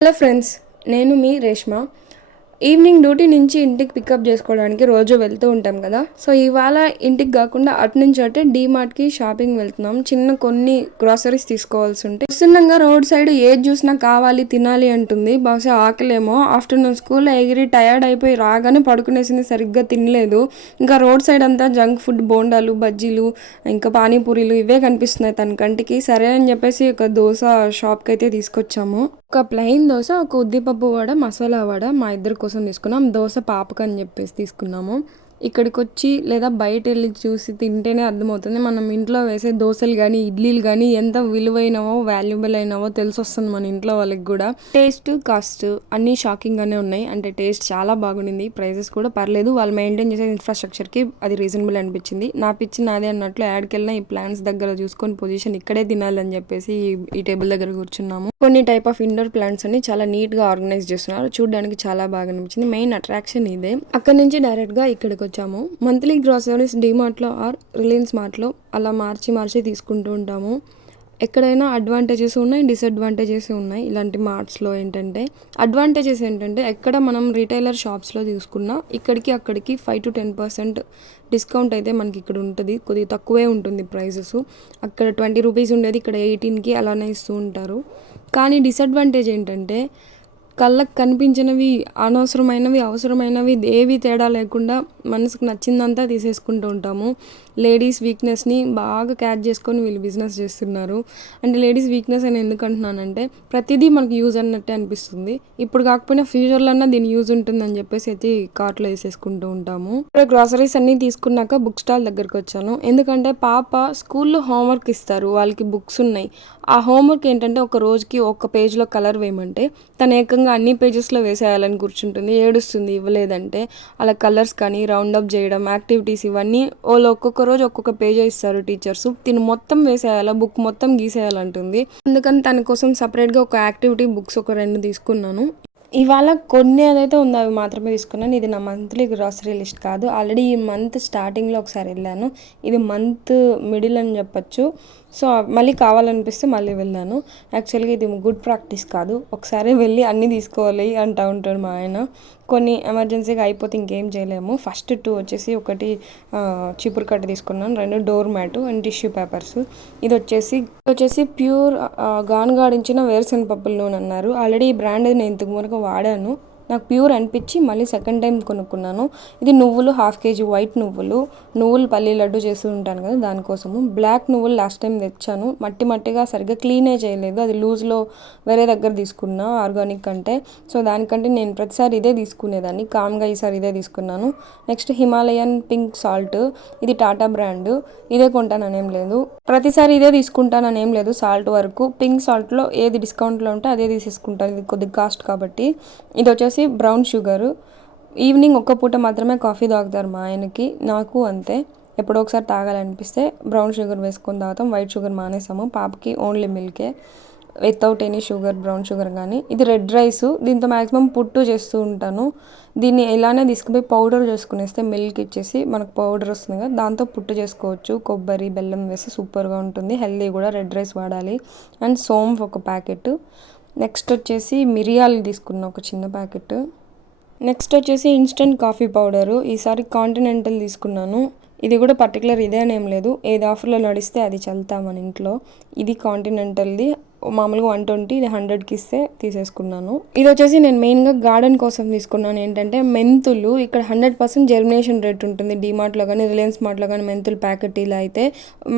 Hello friends నేను మీ Reshma. Evening duty నుంచి ఇంటికి పికప్ చేసుకోవడానికి రోజు వెళ్తూ ఉంటాం కదా. సో ఇవాళ ఇంటికి కాకుండా అటు నుంచి అటే డీమార్ట్కి షాపింగ్ వెళ్తున్నాం. చిన్న కొన్ని గ్రాసరీస్ తీసుకోవాల్సి ఉంటే. వస్తుండగా రోడ్ సైడ్ ఏది చూసినా కావాలి తినాలి అంటుంది. బహుశా ఆకలేమో. ఆఫ్టర్నూన్ స్కూల్ ఎగిరి టయర్డ్ అయిపోయి రాగానే పడుకునేసింది సరిగ్గా తినలేదు. ఇంకా రోడ్ సైడ్ అంతా జంక్ ఫుడ్ బోండాలు బజ్జీలు ఇంకా పానీపూరీలు ఇవే కనిపిస్తున్నాయి తన కంటికి. సరే అని చెప్పేసి ఒక దోశ షాప్కి అయితే తీసుకొచ్చాము. ఒక ప్లెయిన్ దోశ ఒక ఉద్దిపప్పు వడ మసాలా వడ మా ఇద్దరి కోసం తీసుకున్నాం. దోశ పాపకు అని చెప్పేసి తీసుకున్నాము. ఇక్కడికి వచ్చి లేదా బయట వెళ్ళి చూసి తింటేనే అర్థమవుతుంది. మనం ఇంట్లో వేసే దోశలు కానీ ఇడ్లీలు కానీ ఎంత విలువైనవో వాల్యుబుల్ అయినవో తెలిసి వస్తుంది మన ఇంట్లో వాళ్ళకి కూడా. టేస్ట్ కాస్ట్ అన్నీ షాకింగ్గానే ఉన్నాయి. అంటే టేస్ట్ చాలా బాగుండింది. ప్రైజెస్ కూడా పర్లేదు. వాళ్ళు మెయింటైన్ చేసే ఇన్ఫ్రాస్ట్రక్చర్కి అది రీజనబుల్ అనిపించింది. నా పిచ్చి నాదే అన్నట్లు యాడ్కి వెళ్ళిన ఈ ప్లాంట్స్ దగ్గర చూసుకొని పొజిషన్ ఇక్కడే తినాలని చెప్పేసి ఈ- టేబుల్ దగ్గర కూర్చున్నాము. కొన్ని టైప్ ఆఫ్ ఇండోర్ ప్లాంట్స్ అన్ని చాలా నీట్గా ఆర్గనైజ్ చేస్తున్నారు. చూడడానికి చాలా బాగా అనిపించింది. మెయిన్ అట్రాక్షన్ ఇదే. అక్కడ నుంచి డైరెక్ట్గా ఇక్కడికి వచ్చాము మంత్లీ గ్రాసరీస్ డిమార్ట్లో ఆర్ రిలయన్స్ మార్ట్లో అలా మార్చి మార్చి తీసుకుంటూ ఉంటాము. ఎక్కడైనా అడ్వాంటేజెస్ ఉన్నాయి డిసడ్వాంటేజెస్ ఉన్నాయి. ఇలాంటి మార్ట్స్లో ఏంటంటే అడ్వాంటేజెస్ ఏంటంటే ఎక్కడ మనం రీటైలర్ షాప్స్లో తీసుకున్నా ఇక్కడికి అక్కడికి five to ten percent discount అయితే మనకి ఇక్కడ ఉంటుంది. కొద్దిగా తక్కువే ఉంటుంది ప్రైజెస్ అక్కడ ట్వంటీ రూపీస్ ఉండేది ఇక్కడ ఎయిటీన్కి అలానే ఇస్తూ ఉంటారు. కానీ డిసడ్వాంటేజ్ ఏంటంటే కళ్ళకు కనిపించినవి అనవసరమైనవి అవసరమైనవి ఏవి తేడా లేకుండా మనసుకు నచ్చిందంతా తీసేసుకుంటూ ఉంటాము. లేడీస్ వీక్నెస్ని బాగా క్యాచ్ చేసుకొని వీళ్ళు బిజినెస్ చేస్తున్నారు. అంటే లేడీస్ వీక్నెస్ అని ఎందుకు అంటున్నానంటే ప్రతిదీ మనకు యూజ్ అన్నట్టే అనిపిస్తుంది. ఇప్పుడు కాకపోయినా ఫ్యూచర్లో అన్నా దీని యూజ్ ఉంటుందని చెప్పేసి అయితే కార్ట్లో వేసేసుకుంటూ ఉంటాము. ఇప్పుడు గ్రాసరీస్ అన్నీ తీసుకున్నాక బుక్ స్టాల్ దగ్గరికి వచ్చాను. ఎందుకంటే పాప స్కూల్లో హోంవర్క్ ఇస్తారు. వాళ్ళకి బుక్స్ ఉన్నాయి. ఆ హోంవర్క్ ఏంటంటే ఒక రోజుకి ఒక పేజ్లో కలర్ వేయమంటే తన ఏకంగా అన్ని పేజెస్లో వేసేయాలని కూర్చుంటుంది. ఏడుస్తుంది ఇవ్వలేదంటే. అలా కలర్స్ కానీ రౌండప్ చేయడం యాక్టివిటీస్ ఇవన్నీ వాళ్ళు ఒక్కొక్క రోజు ఒక్కొక్క పేజ్ ఇస్తారు టీచర్స్ తిను మొత్తం వేసేయాలా? బుక్ మొత్తం గీసేయాలంటుంది. అందుకని తన కోసం సపరేట్గా ఒక యాక్టివిటీ బుక్స్ ఒక రెండు తీసుకున్నాను. ఇవాళ కొన్ని ఏదైతే ఉందో అవి మాత్రమే తీసుకున్నాను. ఇది నా మంత్లీ గ్రాసరీ లిస్ట్ కాదు. ఆల్రెడీ ఈ మంత్ స్టార్టింగ్లో ఒకసారి వెళ్ళాను. ఇది మంత్ మిడిల్ అని చెప్పొచ్చు. సో మళ్ళీ కావాలనిపిస్తే మళ్ళీ వెళ్ళాను. యాక్చువల్గా ఇది గుడ్ ప్రాక్టీస్ కాదు. ఒకసారి వెళ్ళి అన్నీ తీసుకోవాలి అంటూ ఉంటాడు మా ఆయన. కొన్ని ఎమర్జెన్సీగా అయిపోతే ఇంకేం చేయలేము. ఫస్ట్ టూ వచ్చేసి ఒకటి చీపురు కట్ట తీసుకున్నాను. రెండు door mat and tissue papers ఇది వచ్చేసి ఇది వచ్చేసి ప్యూర్ గాను గాడించిన వేరుశనగ పప్పుల నూనె అన్నారు. ఆల్రెడీ ఈ బ్రాండ్ నేను ఇంతకు మునక వాడాను. నాకు ప్యూర్ అనిపించి మళ్ళీ సెకండ్ టైం కొనుక్కున్నాను. ఇది నువ్వులు హాఫ్ కేజీ వైట్ నువ్వులు. నువ్వులు పల్లి లడ్డు చేస్తూ ఉంటాను కదా దానికోసము. బ్లాక్ నువ్వులు లాస్ట్ టైం తెచ్చాను. మట్టి మట్టిగా సరిగ్గా క్లీనే చేయలేదు. అది లూజ్లో వేరే దగ్గర తీసుకున్నా ఆర్గానిక్ అంటే సో దానికంటే నేను ప్రతిసారి ఇదే తీసుకునేదాన్ని. కామ్గా ఈసారి ఇదే తీసుకున్నాను. Next Himalayan pink salt. ఇది టాటా బ్రాండ్. ఇదే కొంటాననేం ఏం లేదు. ప్రతిసారి ఇదే తీసుకుంటానని ఏం లేదు సాల్ట్ వరకు. పింక్ సాల్ట్లో ఏది డిస్కౌంట్లో ఉంటే అదే తీసేసుకుంటాను. ఇది కొద్దిగా కాస్ట్ కాబట్టి. ఇది వచ్చేసి బ్రౌన్ షుగర్. ఈవినింగ్ ఒక్క పూట మాత్రమే కాఫీ తాగుతారు మా ఆయనకి నాకు అంతే. ఎప్పుడో ఒకసారి తాగాలనిపిస్తే బ్రౌన్ షుగర్ వేసుకొని తాగుతాం వైట్ షుగర్ మానేసాము. పాపకి only మిల్కే without any sugar brown sugar కానీ. ఇది రెడ్ రైస్ దీంతో మ్యాక్సిమం పుట్టు చేస్తూ ఉంటాను. దీన్ని ఇలానే తీసుకుపోయి పౌడర్ చేసుకునేస్తే మిల్క్ ఇచ్చేసి మనకు పౌడర్ వస్తుంది కదా దాంతో పుట్టు చేసుకోవచ్చు. కొబ్బరి బెల్లం వేసి సూపర్గా ఉంటుంది. హెల్దీ కూడా రెడ్ రైస్ వాడాలి. అండ్ సోంఫ్ ఒక ప్యాకెట్. నెక్స్ట్ వచ్చేసి మిరియాలు తీసుకున్న ఒక చిన్న ప్యాకెట్. నెక్స్ట్ వచ్చేసి ఇన్స్టెంట్ కాఫీ పౌడరు ఈసారి కాంటినెంటల్ తీసుకున్నాను. ఇది కూడా పర్టికులర్ ఇదే అని లేదు. ఏది ఆఫర్లో నడిస్తే అది చల్లుతా మన ఇంట్లో. ఇది కాంటినెంటల్ది మామూలుగా వన్ ట్వంటీ ఇది హండ్రెడ్కి ఇస్తే తీసేసుకున్నాను. ఇది వచ్చేసి నేను మెయిన్గా గార్డెన్ కోసం తీసుకున్నాను. ఏంటంటే మెంతులు ఇక్కడ హండ్రెడ్ పర్సెంట్ జర్మినేషన్ రేట్ ఉంటుంది డిమార్ట్లో కానీ రిలయన్స్ మార్ట్లో కానీ మెంతులు ప్యాకెట్ ఇలా అయితే.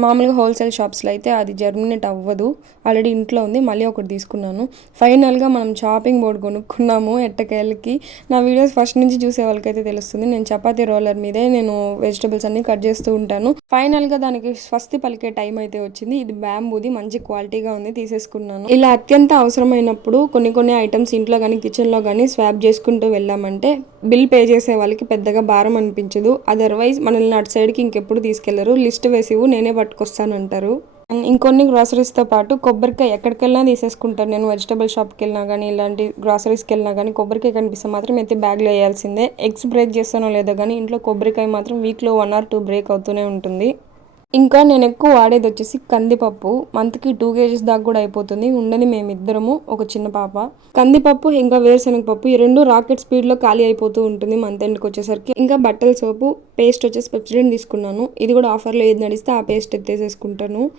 మామూలుగా హోల్సేల్ షాప్స్లో అయితే అది జర్మినేట్ అవ్వదు. ఆల్రెడీ ఇంట్లో ఉంది మళ్ళీ ఒకటి తీసుకున్నాను. ఫైనల్గా మనం షాపింగ్ బోర్డ్ కొనుక్కున్నాము ఎట్టకేళ్ళకి నా వీడియోస్ ఫస్ట్ నుంచి చూసే వాళ్ళకైతే తెలుస్తుంది. నేను చపాతీ రోలర్ మీదే నేను వెజిటబుల్స్ అన్ని కట్ చేస్తూ ఉంటాను. ఫైనల్గా దానికి స్వస్తి పలికే టైం అయితే వచ్చింది. ఇది బ్యాంబూది మంచి క్వాలిటీగా ఉంది తీసేసుకున్నాను. ఇలా అత్యంత అవసరమైనప్పుడు కొన్ని కొన్ని ఐటమ్స్ ఇంట్లో కానీ కిచెన్లో కానీ స్వాప్ చేసుకుంటూ వెళ్ళామంటే బిల్ పే చేసే వాళ్ళకి పెద్దగా భారం అనిపించదు. అదర్వైజ్ మనల్ని అటు సైడ్కి ఇంకెప్పుడు తీసుకెళ్ళరు. లిస్ట్ వేసివు నేనే పట్టుకొస్తానంటారు. అండ్ ఇంకొన్ని గ్రాసరీస్తో పాటు కొబ్బరికాయ ఎక్కడికెళ్ళినా తీసేసుకుంటాను నేను వెజిటబుల్ షాప్కి వెళ్ళినా కానీ ఇలాంటి గ్రాసరీస్కి వెళ్ళినా కానీ కొబ్బరికాయ కనిపిస్తే మాత్రం అయితే బ్యాగ్లో వేయాల్సిందే. ఎగ్స్ బ్రేక్ చేస్తానో లేదో కానీ ఇంట్లో కొబ్బరికాయ మాత్రం వీక్లో వన్ ఆర్ టూ బ్రేక్ అవుతూనే ఉంటుంది. ఇంకా నేను ఎక్కువ వాడేది వచ్చేసి కందిపప్పు. మంత్కి టూ కేజీస్ దాకా కూడా అయిపోతుంది. ఉండని మేమిద్దరము ఒక చిన్న పాప. కందిపప్పు ఇంకా వేరుశనగ పప్పు ఈ రెండు రాకెట్ స్పీడ్లో ఖాళీ అయిపోతూ ఉంటుంది మంత్ ఎండ్కి వచ్చేసరికి. ఇంకా బట్టల సోపు పేస్ట్ వచ్చేసి పెప్సిడెంట్ తీసుకున్నాను. ఇది కూడా ఆఫర్లో ఏది నడిస్తే ఆ పేస్ట్ ఎత్తేసేసుకుంటాను.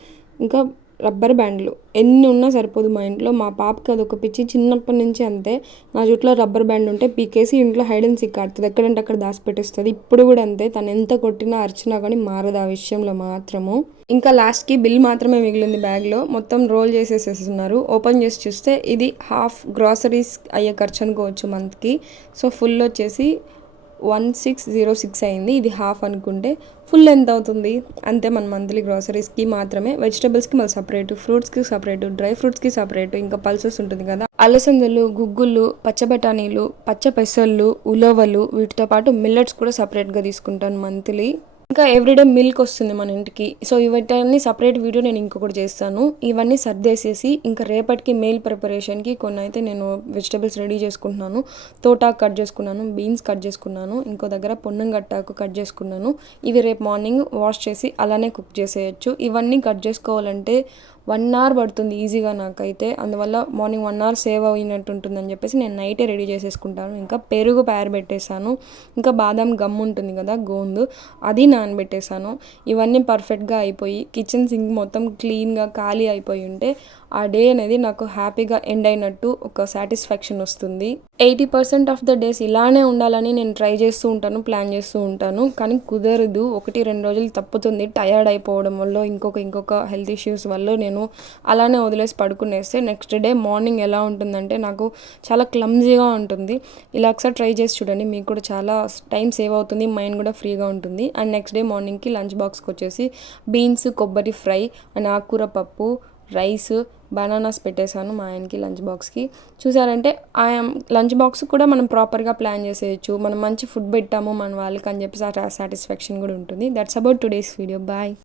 ఇంకా రబ్బర్ బ్యాండ్లు. ఎన్ని ఉన్నా సరిపోదు మా ఇంట్లో. మా పాపకి అదొక పిచ్చి చిన్నప్పటి నుంచి అంతే. నా జుట్లో రబ్బర్ బ్యాండ్ ఉంటే పీకేసి ఇంట్లో హైడ్ అండ్ సిక్ ఆడుతుంది. ఎక్కడంటే అక్కడ దాచిపెట్టేస్తుంది ఇప్పుడు కూడా అంతే. తను ఎంత కొట్టినా అరిచినా కానీ మారదు ఆ విషయంలో మాత్రము. ఇంకా లాస్ట్కి బిల్ మాత్రమే మిగిలింది బ్యాగ్లో. మొత్తం రోల్ చేసేసేస్తున్నారు. ఓపెన్ చేసి చూస్తే ఇది హాఫ్ గ్రాసరీస్ అయ్యే ఖర్చు అనుకోవచ్చు మంత్కి సో ఫుల్ వచ్చేసి వన్ సిక్స్ జీరో సిక్స్ అయింది. ఇది హాఫ్ అనుకుంటే ఫుల్ ఎంత అవుతుంది. అంతే మన మంత్లీ గ్రాసరీస్కి మాత్రమే వెజిటబుల్స్కి మళ్ళీ సపరేట్ ఫ్రూట్స్కి సపరేట్ డ్రై ఫ్రూట్స్కి సపరేట్ ఇంకా పల్సెస్ ఉంటుంది కదా. అలసందలు గుగ్గులు పచ్చబటానీలు పచ్చ పెసళ్ళు ఉలవలు వీటితో పాటు మిల్లెట్స్ కూడా సపరేట్గా తీసుకుంటాను మంత్లీ ఇంకా ఎవ్రీడే మిల్క్ వస్తుంది మన ఇంటికి. సో ఇవన్నీ సపరేట్ వీడియో నేను ఇంకొకటి చేస్తాను. ఇవన్నీ సర్దేసేసి ఇంకా రేపటికి మెయిల్ ప్రిపరేషన్కి కొన్ని అయితే నేను వెజిటబుల్స్ రెడీ చేసుకుంటున్నాను. తోటాకు కట్ చేసుకున్నాను బీన్స్ కట్ చేసుకున్నాను ఇంకో దగ్గర పొన్నం గట్టాకు కట్ చేసుకున్నాను. ఇవి రేపు మార్నింగ్ వాష్ చేసి అలానే కుక్ చేసేయచ్చు. ఇవన్నీ కట్ చేసుకోవాలంటే వన్ అవర్ పడుతుంది ఈజీగా నాకైతే. అందువల్ల మార్నింగ్ వన్ అవర్ సేవ్ అయినట్టు ఉంటుందని చెప్పేసి నేను నైటే రెడీ చేసేసుకుంటాను. ఇంకా పెరుగు పేరు పెట్టేశాను. ఇంకా బాదం గమ్ ఉంటుంది కదా గోందు అది నానబెట్టేశాను. ఇవన్నీ పర్ఫెక్ట్గా అయిపోయి కిచెన్ సింక్ మొత్తం క్లీన్గా ఖాళీ అయిపోయి ఉంటే ఆ డే అనేది నాకు హ్యాపీగా ఎండ్ అయినట్టు ఒక సాటిస్ఫాక్షన్ వస్తుంది. Eighty percent of the days ఇలానే ఉండాలని నేను ట్రై చేస్తూ ఉంటాను ప్లాన్ చేస్తూ ఉంటాను. కానీ కుదరదు. ఒకటి రెండు రోజులు తప్పుతుంది. టయర్డ్ అయిపోవడం వల్ల ఇంకొక ఇంకొక హెల్త్ ఇష్యూస్ వల్ల నేను అలానే వదిలేసి పడుకునేస్తే నెక్స్ట్ డే మార్నింగ్ ఎలా ఉంటుందంటే నాకు చాలా క్లమ్జీగా ఉంటుంది. ఇలా ఒకసారి ట్రై చేసి చూడండి. మీకు కూడా చాలా టైం సేవ్ అవుతుంది. మైండ్ కూడా ఫ్రీగా ఉంటుంది. అండ్ నెక్స్ట్ డే మార్నింగ్కి లంచ్ బాక్స్కి వచ్చేసి బీన్స్ కొబ్బరి ఫ్రై అండ్ ఆకుకూర పప్పు రైస్ బనానాస్ పెట్టేశాను మా ఆయనకి లంచ్ బాక్స్కి. చూసారంటే ఆ లంచ్ బాక్స్ కూడా మనం ప్రాపర్గా ప్లాన్ చేసేయచ్చు. మనం మంచి ఫుడ్ పెట్టాము మన వాళ్ళకి అని చెప్పి సాటిస్ఫాక్షన్ కూడా ఉంటుంది. That's about today's video bye